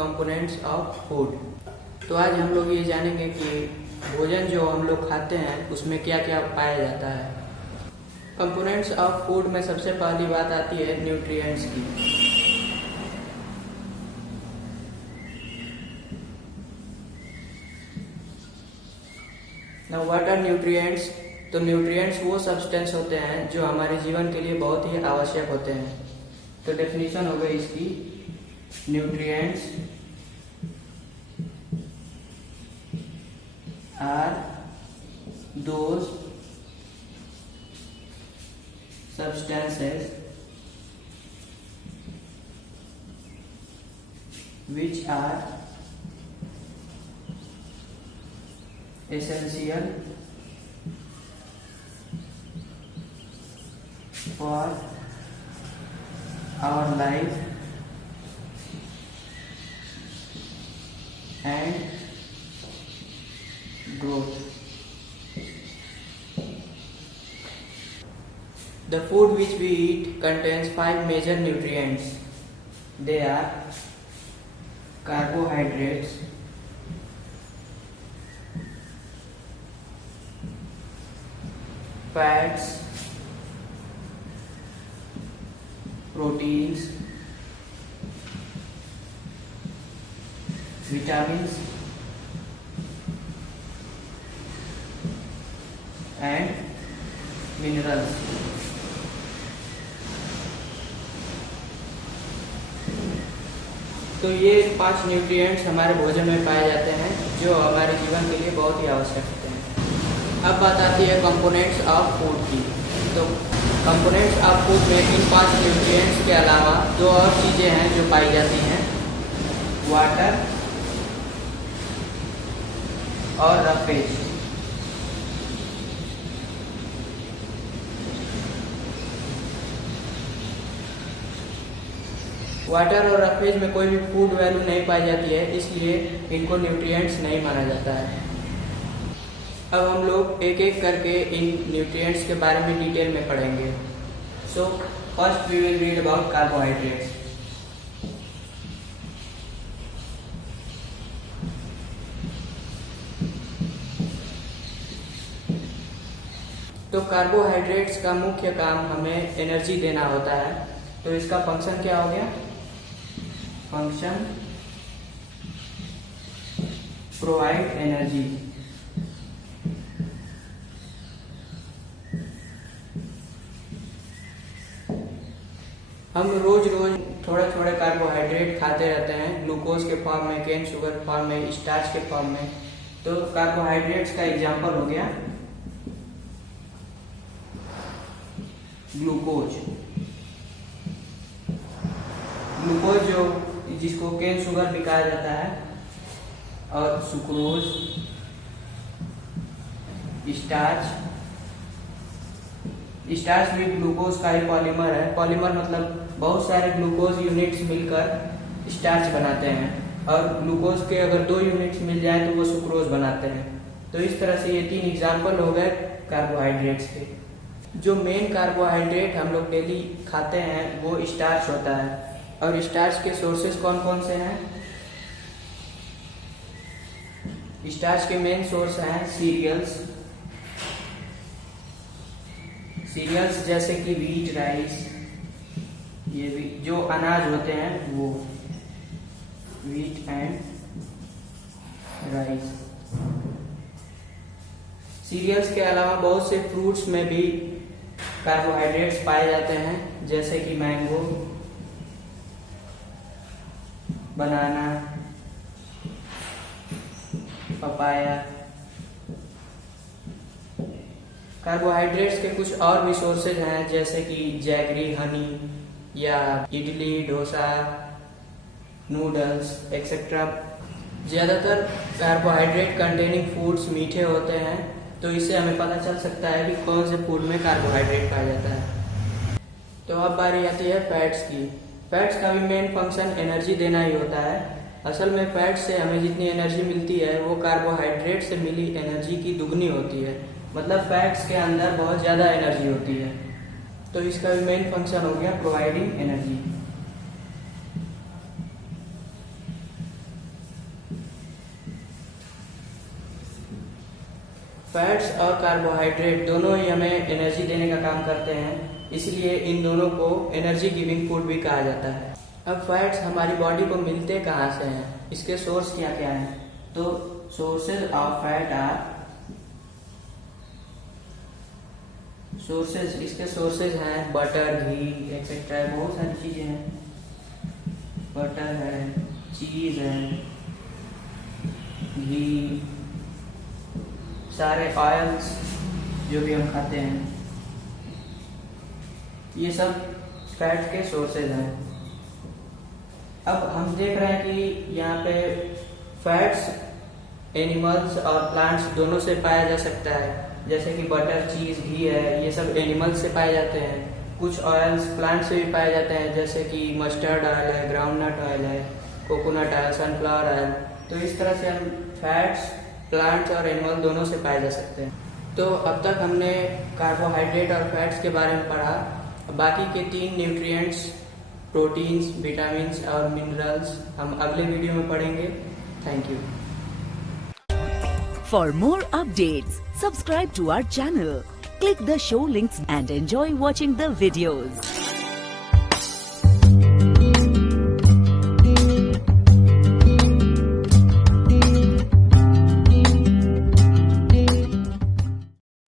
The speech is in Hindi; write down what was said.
Components of food. तो आज हम लोग ये जानेंगे कि भोजन जो हम लोग खाते हैं उसमें क्या क्या पाया जाता है। कंपोनेंट्स ऑफ फूड में सबसे पहली बात आती है न्यूट्रिएंट्स की। Now what are nutrients? तो न्यूट्रिएंट्स वो सब्सटेंस होते हैं जो हमारे जीवन के लिए बहुत ही आवश्यक होते हैं। तो डेफिनेशन हो गई इसकी, nutrients are those substances which are essential for our life and growth. The food which we eat contains 5 major nutrients. They are carbohydrates, fats, proteins, vitamins, and minerals. तो ये 5 न्यूट्रिएंट्स हमारे भोजन में पाए जाते हैं जो हमारे जीवन के लिए बहुत ही आवश्यक होते हैं। अब बात आती है कंपोनेंट्स ऑफ फूड की। तो कंपोनेंट्स ऑफ फूड में इन 5 न्यूट्रिएंट्स के अलावा 2 और चीज़ें हैं जो पाई जाती हैं, वाटर और रफेज। वाटर और रफेज में कोई भी फूड वैल्यू नहीं पाई जाती है, इसलिए इनको न्यूट्रिएंट्स नहीं माना जाता है। अब हम लोग एक एक करके इन न्यूट्रिएंट्स के बारे में डिटेल में पढ़ेंगे। So first we will read about carbohydrates. तो कार्बोहाइड्रेट्स का मुख्य काम हमें एनर्जी देना होता है। तो इसका फंक्शन क्या हो गया? Function provide energy. हम रोज रोज थोड़े थोड़े कार्बोहाइड्रेट खाते रहते हैं, ग्लूकोज के फॉर्म में, केन शुगर फॉर्म में, स्टार्च के फॉर्म में। तो कार्बोहाइड्रेट्स का एग्जांपल हो गया ग्लूकोज। ग्लूकोज जो जिसको केन शुगर भी कहा जाता है, और सुक्रोज, स्टार्च। स्टार्च भी ग्लूकोज का ही पॉलीमर है। पॉलीमर मतलब बहुत सारे ग्लूकोज यूनिट्स मिलकर स्टार्च बनाते हैं, और ग्लूकोज के अगर 2 यूनिट्स मिल जाए तो वो सुक्रोज बनाते हैं। तो इस तरह से ये 3 एग्जाम्पल हो गए कार्बोहाइड्रेट्स के। जो मेन कार्बोहाइड्रेट हम लोग डेली खाते हैं वो स्टार्च होता है। और स्टार्च के सोर्सेस कौन कौन से हैं? स्टार्च के मेन सोर्स हैं सीरियल्स। सीरियल्स जैसे कि व्हीट, राइस, ये भी जो अनाज होते हैं वो, व्हीट एंड राइस। सीरियल्स के अलावा बहुत से फ्रूट्स में भी कार्बोहाइड्रेट्स पाए जाते हैं, जैसे कि मैंगो, बनाना, पपाया। कार्बोहाइड्रेट्स के कुछ और भी सोर्सेज हैं, जैसे कि जैगरी, हनी, या इडली, डोसा, नूडल्स एक्सेट्रा। ज़्यादातर कार्बोहाइड्रेट कंटेनिंग फूड्स मीठे होते हैं, तो इससे हमें पता चल सकता है कि कौन से फूड में कार्बोहाइड्रेट पाया जाता है। तो अब बारी आती है फैट्स की। फैट्स का भी मेन फंक्शन एनर्जी देना ही होता है। असल में फैट से हमें जितनी एनर्जी मिलती है वो कार्बोहाइड्रेट से मिली एनर्जी की दुगनी होती है। मतलब फैट्स के अंदर बहुत ज़्यादा एनर्जी होती है। तो इसका भी मेन फंक्शन हो गया प्रोवाइडिंग एनर्जी। फैट्स और कार्बोहाइड्रेट दोनों ही हमें एनर्जी देने का काम करते हैं, इसलिए इन दोनों को एनर्जी गिविंग फूड भी कहा जाता है। अब फैट्स हमारी बॉडी को मिलते कहाँ से हैं, इसके सोर्स क्या क्या हैं? तो sources of fat are sources, इसके सोर्सेज हैं बटर, घी एक्सेट्रा, बहुत सारी चीजें हैं। बटर है, चीज है, घी, सारे ऑयल्स जो भी हम खाते हैं, ये सब फैट के सोर्सेज हैं। अब हम देख रहे हैं कि यहाँ पे फैट्स एनिमल्स और प्लांट्स दोनों से पाया जा सकता है, जैसे कि बटर, चीज, घी है, ये सब एनिमल्स से पाए जाते हैं। कुछ ऑयल्स प्लांट से भी पाए जाते हैं, जैसे कि मस्टर्ड ऑयल है, ग्राउंडनट ऑयल है, कोकोनट ऑयल, सनफ्लावर ऑयल। तो इस तरह से हम फैट्स प्लांट्स और एनिमल दोनों से पाए जा सकते हैं। तो अब तक हमने कार्बोहाइड्रेट और फैट्स के बारे में पढ़ा। बाकी के 3 न्यूट्रिएंट्स, प्रोटीन्स, विटामिन्स और मिनरल्स हम अगले वीडियो में पढ़ेंगे। Thank you. For more updates, subscribe to our channel, click the show links and enjoy watching the videos.